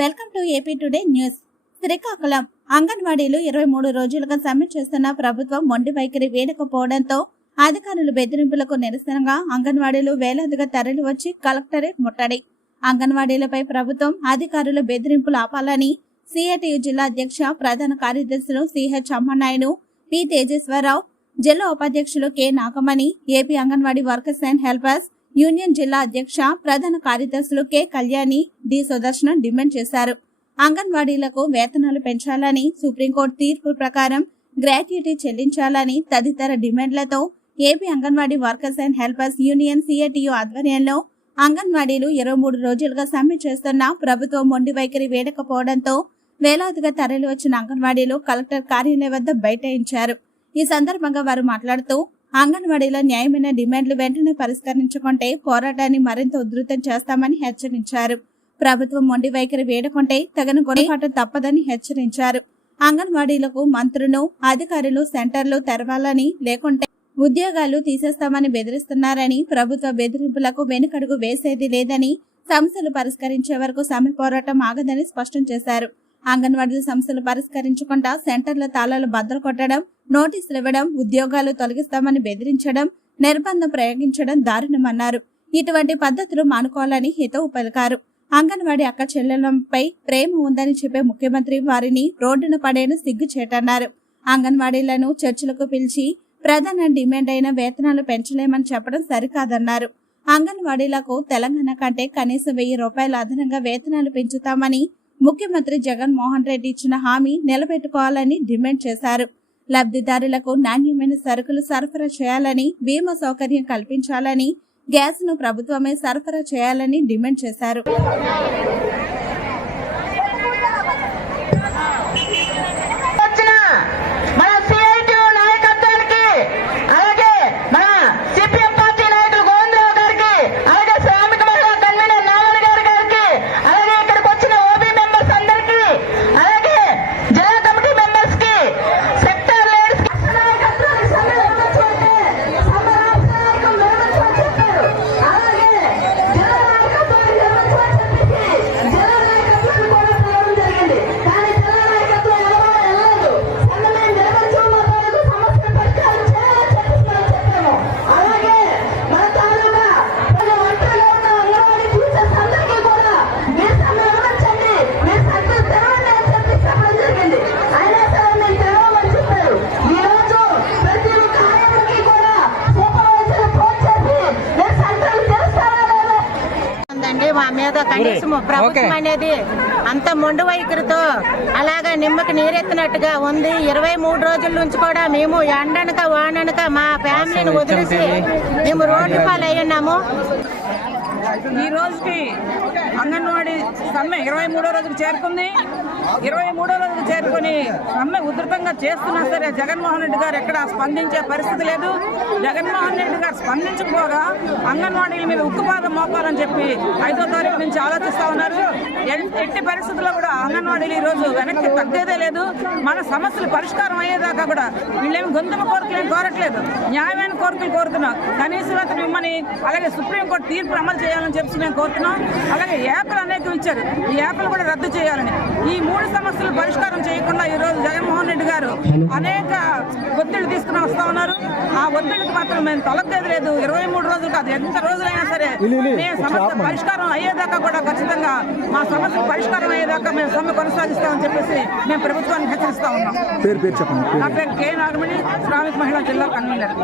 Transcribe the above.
Welcome to AP today news Srikakulam అంగన్వాడీలు ఇరవై మూడు రోజులుగా సమ్మె చేస్తున్న ప్రభుత్వం మొండి వైఖరి వేడకపోవడంతో అధికారులు బెదిరింపులకు నిరసనగా అంగన్వాడీలు వేలాదిగా తరలి వచ్చి కలెక్టరేట్ ముట్టడి. అంగన్వాడీలపై ప్రభుత్వం అధికారులు బెదిరింపులు ఆపాలని సిఐటియు జిల్లా అధ్యక్ష ప్రధాన కార్యదర్శులు సిహెచ్ అమ్మనాయుడు పి తేజేశ్వరరావు జిల్లా ఉపాధ్యక్షులు K Nagamani AP anganwadi workers and helpers union జిల్లా అధ్యక్ష ప్రధాన కార్యదర్శులు K. Kalyani D. Sudarshanam demand చేశారు. అంగన్వాడీలకు వేతనాలు పెంచాలని సుప్రీంకోర్టు తీర్పు ప్రకారం గ్రాట్యుటీ చెల్లించాలని తదితర డిమాండ్లతో AP anganwadi workers and helpers union CITU ఆధ్వర్యంలో అంగన్వాడీలు ఇరవై మూడు రోజులుగా సమ్మె చేస్తున్న ప్రభుత్వం మొండి వైఖరి వేడకపోవడంతో వేలాదిగా తరలి వచ్చిన అంగన్వాడీలు కలెక్టర్ కార్యాలయం వద్ద బైఠాయించారు. ఈ సందర్భంగా వారు మాట్లాడుతూ అంగన్వాడీల న్యాయమైన డిమాండ్లు వెంటనే పరిష్కరించుకుంటే పోరాటాన్ని మరింత ఉధృతం చేస్తామని హెచ్చరించారు. ప్రభుత్వం మొండి వైఖరి వేడుకుంటే తగిన గుణపాట తప్పదని హెచ్చరించారు. అంగన్వాడీలకు మంత్రులు అధికారులు సెంటర్లు తెరవాలని లేకుంటే ఉద్యోగాలు తీసేస్తామని బెదిరిస్తున్నారని ప్రభుత్వ బెదిరింపులకు వెనుకడుగు వేసేది లేదని సమస్యలు పరిష్కరించే వరకు సమ్మె పోరాటం ఆగదని స్పష్టం చేశారు. అంగన్వాడీల సమస్యలు పరిష్కరించకుండా సెంటర్ల తాళాలు బద్దలు కొట్టడం నోటీసులు ఇవ్వడం ఉద్యోగాలు తొలగిస్తామని బెదిరించడం నిర్బంధం ప్రయోగించడం దారుణమన్నారు. ఇటువంటి పద్ధతులు మానుకోవాలని హితవు పలికారు. అంగన్వాడీ అక్క చెల్లెలంపై ప్రేమ ఉందని చెప్పే ముఖ్యమంత్రి వారిని రోడ్డున పడేను సిగ్గుచేటన్నారు. అంగన్వాడీలను చర్చలకు పిలిచి ప్రధాన డిమాండ్ అయిన వేతనాలు పెంచలేమని చెప్పడం సరికాదన్నారు. అంగన్వాడీలకు తెలంగాణ కంటే కనీసం వెయ్యి రూపాయల అదనంగా వేతనాలు పెంచుతామని ముఖ్యమంత్రి జగన్ మోహన్ రెడ్డి ఇచ్చిన హామీ నిలబెట్టుకోవాలని డిమాండ్ చేశారు. లబ్ధిదారులకు నాణ్యమైన సరుకులు సరఫరా చేయాలని బీమా సౌకర్యం కల్పించాలని గ్యాస్ను ప్రభుత్వమే సరఫరా చేయాలని డిమాండ్ చేశారు. ఉందండి. మా మీద కనీసం ప్రభుత్వం అనేది అంత మొండు వైఖరితో అలాగా నిమ్మకి నీరెత్తినట్టుగా ఉంది. ఇరవై మూడు రోజుల నుంచి కూడా మేము ఎండనక వాననక మా ఫ్యామిలీని వదిలేసి మేము రోడ్డు పాలు అయి ఉన్నాము ఈ రోజుకి అంగన్వాడీ సమ్మె ఇరవై మూడో రోజుకు చేరుకుంది. ఇరవై మూడో రోజుకు చేరుకొని సమ్మె ఉధృతంగా చేస్తున్నా సరే జగన్మోహన్ రెడ్డి గారు ఎక్కడ స్పందించే పరిస్థితి లేదు. జగన్మోహన్ రెడ్డి గారు స్పందించకపోగా అంగన్వాడీల మీద ఉక్కుపాదం మోపాలని చెప్పి ఐదో తారీఖు నుంచి ఆలోచిస్తా ఉన్నారు. ఎట్టి పరిస్థితుల్లో కూడా అంగన్వాడీలు ఈ రోజు వెనక్కి తగ్గేదే లేదు. మన సమస్యలు పరిష్కారం అయ్యేదాకా కూడా వీళ్ళేమి గొంతుమ కోరికలు ఏం కోరట్లేదు. న్యాయమైన కోరికలు కోరుతున్నాం. కనీసం అతను ఇమ్మని అలాగే సుప్రీంకోర్టు తీర్పు అమలు చేయాలని చెప్పి మేము కోరుతున్నాం. అలాగే యాప్లు అనేకం ఇచ్చారు. ఈ యాప్లు కూడా రద్దు చేయాలని. ఈ మూడు సమస్యలు పరిష్కారం చేయకుండా ఈ రోజు జగన్మోహన్ రెడ్డి గారు అనేక ఒత్తిడి తీసుకుని వస్తా ఉన్నారు. ఆ ఒత్తిడికి మాత్రం మేము తొలగేది లేదు. ఇరవై మూడు రోజులు కాదు ఎంత రోజులైనా సరే మేము సమస్య పరిష్కారం అయ్యేదాకా కూడా ఖచ్చితంగా మా సమస్య పరిష్కారం అయ్యేదాకా మేము సమ్మె కొనసాగిస్తామని చెప్పేసి మేము ప్రభుత్వాన్ని హెచ్చరిస్తా ఉన్నాం. పేరు పేరు చెప్పండి. నా పేరు కే నాగమణి శ్రామిక మహిళా జిల్లా కన్వీనర్.